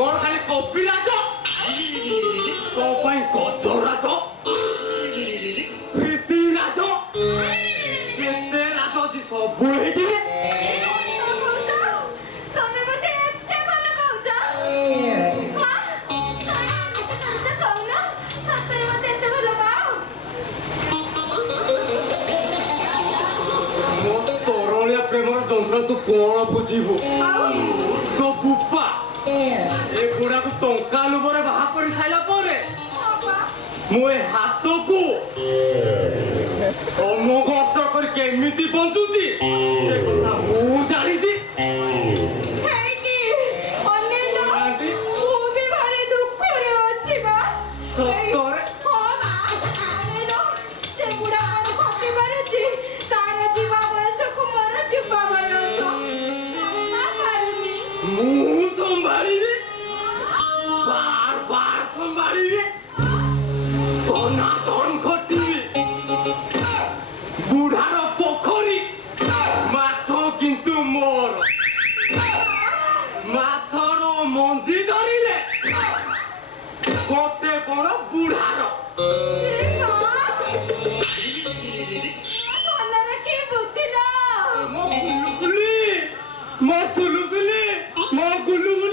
କଣ ଖାଲି କବିରାଜ ତୋ ପାଇଁ ଗଜରାଜ ପ୍ରୀତିରାଜ ଯେତେ ରାଜ ଅଛି ସବୁ ହେଇଯିବେ। ପ୍ରେମର ଯନ୍ତ୍ର ତୁ କଣ ବୁଝିବୁ ତୋ ବୁପା ଏ ବୁଢାକୁ ଟଙ୍କା ଲୁଭରେ ବାହା କରି ସାରିଲା ପରେ ମୁଁ ଏ ହାତକୁ ଅମୋଘ କରି କେମିତି ବଞ୍ଚୁଛି ସେ କଥା ମୁଁ ଜାଣିଛି। ସତରେ ମୁଁ ସମ୍ଭାଳିବି ବାର ବାର ସମ୍ଭାଳିବି ଧନାଧନ ଘଟିବି ବୁଢାର ପୋଖରୀ ମାଛ କିନ୍ତୁ ମୋର ମାଛର ମଞ୍ଜି ଧରିଲେ ଗୋଟେ କଣ ବୁଢାର ମୋ ସୁଲୁସୁଲି ମୋ ଗୁଲୁଗୁଲୁ